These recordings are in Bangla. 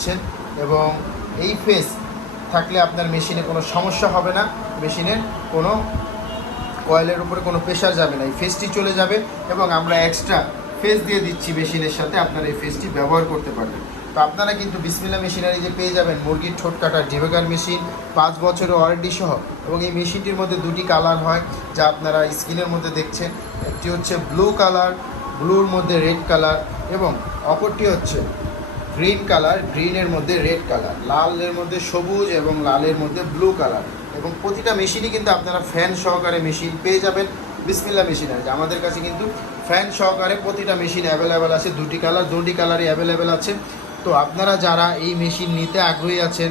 পাচ্ছেন এবং এই ফেস থাকলে আপনার মেশিনে কোনো সমস্যা হবে না মেশিনের কোনো কয়েলের উপরে কোনো প্রেশার যাবে না। এই ফেসটি চলে যাবে এবং আমরা এক্সট্রা ফেস দিয়ে দিচ্ছি মেশিনের সাথে, আপনারা এই ফেসটি ব্যবহার করতে পারবেন। তো আপনারা কিন্তু বিসমিল্লা মেশিনারি যে পেয়ে যাবেন, মুরগির ঠোঁট কাটার ডিভেগার মেশিন পাঁচ বছরের ওয়ারেন্টি সহ, এবং এই মেশিনটির মধ্যে দুটি কালার হয়, যা আপনারা স্ক্রিনের মধ্যে দেখছেন। একটি হচ্ছে ব্লু কালার ব্লুর মধ্যে রেড কালার এবং অপরটি হচ্ছে গ্রিন কালার গ্রিনের মধ্যে রেড কালার লালের মধ্যে সবুজ এবং লালের মধ্যে ব্লু কালার এবং প্রতিটা মেশিনই কিন্তু আপনারা ফ্যান সহকারে মেশিন পেয়ে যাবেন বিসমিল্লা মেশিন আছে। আমাদের কাছে কিন্তু ফ্যান সহকারে প্রতিটা মেশিন অ্যাভেলেবেল আছে, দুটি কালার দুটি কালারই অ্যাভেলেবেল আছে। তো আপনারা যারা এই মেশিন নিতে আগ্রহী আছেন,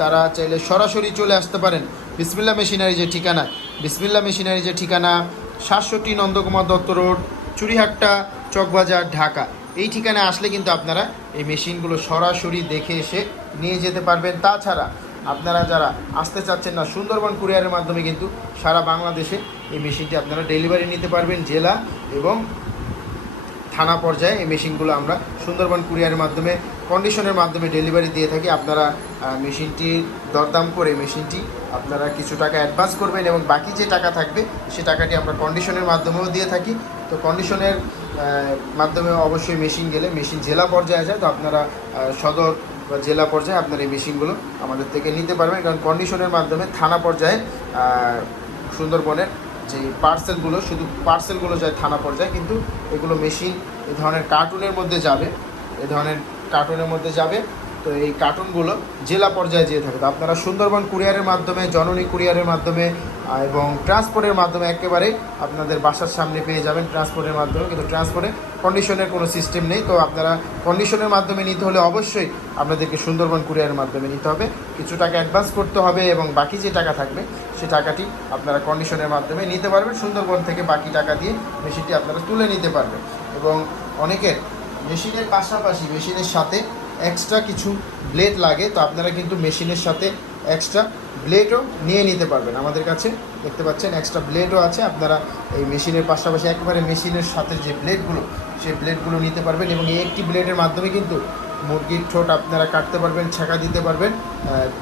তারা চাইলে সরাসরি চলে আসতে পারেন। বিসমিল্লা মেশিনারি যে ঠিকানা বিসমিল্লা মেশিনারি যে ঠিকানা, সাতষট্টি নন্দকুমার দত্ত রোড চুরিহাট্টা চকবাজার, ঢাকা। এই ঠিকানায় আসলে কিন্তু আপনারা এই মেশিনগুলো সরাসরি দেখে এসে নিয়ে যেতে পারবেন। তাছাড়া আপনারা যারা আসতে চাচ্ছেন না সুন্দরবন কুরিয়ারের মাধ্যমে কিন্তু সারা বাংলাদেশে এই মেশিনটি আপনারা ডেলিভারি নিতে পারবেন জেলা এবং থানা পর্যায়ে। এই মেশিনগুলো আমরা সুন্দরবন কুরিয়ারের মাধ্যমে কন্ডিশনের মাধ্যমে ডেলিভারি দিয়ে থাকি। আপনারা আহ, মেশিনটির দরদাম করে মেশিনটি আপনারা কিছু টাকা অ্যাডভান্স করবেন এবং বাকি যে টাকা থাকবে সে টাকাটি আমরা কন্ডিশনের মাধ্যমেও দিয়ে থাকি। তো কন্ডিশনের মাধ্যমে অবশ্যই মেশিন গেলে মেশিন জেলা পর্যায়ে যায়, তো আপনারা সদর বা জেলা পর্যায়ে আপনারা এই মেশিনগুলো আমাদের থেকে নিতে পারবেন। কারণ কন্ডিশনের মাধ্যমে থানা পর্যায়ে সুন্দরবনের যে পার্সেলগুলো শুধু পার্সেলগুলো যায় থানা পর্যায়ে, কিন্তু এগুলো মেশিন এ ধরনের কার্টুনের মধ্যে যাবে, এ ধরনের কার্টুনের মধ্যে যাবে। তো এই কার্টুনগুলো জেলা পর্যায়ে যেয়ে থাকে। তো আপনারা সুন্দরবন কুরিয়ারের মাধ্যমে, জননী কুরিয়ারের মাধ্যমে এবং ট্রান্সপোর্টের মাধ্যমে একেবারে আপনাদের বাসার সামনে পেয়ে যাবেন ট্রান্সপোর্টের মাধ্যমে। কিন্তু ট্রান্সপোর্টে কন্ডিশনের কোনো সিস্টেম নেই। তো আপনারা কন্ডিশনের মাধ্যমে নিতে হলে অবশ্যই আপনাদেরকে সুন্দরবন কুরিয়ারের মাধ্যমে নিতে হবে। কিছু টাকা অ্যাডভান্স করতে হবে এবং বাকি যে টাকা থাকবে, সে টাকাটি আপনারা কন্ডিশনের মাধ্যমে নিতে পারবেন। সুন্দরবন থেকে বাকি টাকা দিয়ে মেশিনটি আপনারা তুলে নিতে পারবেন। এবং অনেকের মেশিনের পাশাপাশি মেশিনের সাথে এক্সট্রা কিছু ব্লেড লাগে, তো আপনারা কিন্তু মেশিনের সাথে এক্সট্রা ব্লেডও নিয়ে নিতে পারবেন। আমাদের কাছে দেখতে পাচ্ছেন এক্সট্রা ব্লেডও আছে। আপনারা এই মেশিনের পাশাপাশি একেবারে মেশিনের সাথে যে ব্লেডগুলো সেই ব্লেডগুলো নিতে পারবেন এবং এই একটি ব্লেডের মাধ্যমে কিন্তু মুরগির ঠোঁট আপনারা কাটতে পারবেন, ছাকা দিতে পারবেন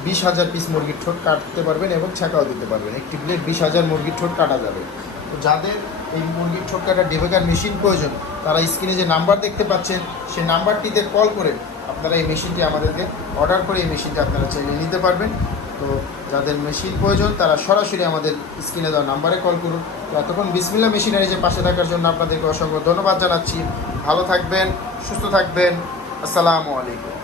বিশ হাজার পিস মুরগির ঠোঁট কাটতে পারবেন এবং ছাকাও দিতে পারবেন। একটি ব্লেড বিশ হাজার মুরগির ঠোঁট কাটা যাবে। তো যাদের এই মুরগির ঠোঁট কাটার ডেবেকার মেশিন প্রয়োজন, তারা স্ক্রিনে যে নাম্বার দেখতে পাচ্ছেন, সেই নাম্বারটিতে কল করে আপনারা এই মেশিনটি আমাদেরকে অর্ডার করে এই মেশিনটি আপনারা চাইলে নিতে পারবেন। তো যাদের মেশিন প্রয়োজন, তারা সরাসরি আমাদের স্ক্রিনে দেওয়া নাম্বারে কল করুন। তো এতক্ষণ বিসমিল্লা মেশিনারি যে পাশে থাকার জন্য আপনাদেরকে অসংখ্য ধন্যবাদ জানাচ্ছি। ভালো থাকবেন, সুস্থ থাকবেন। আসসালামু আলাইকুম।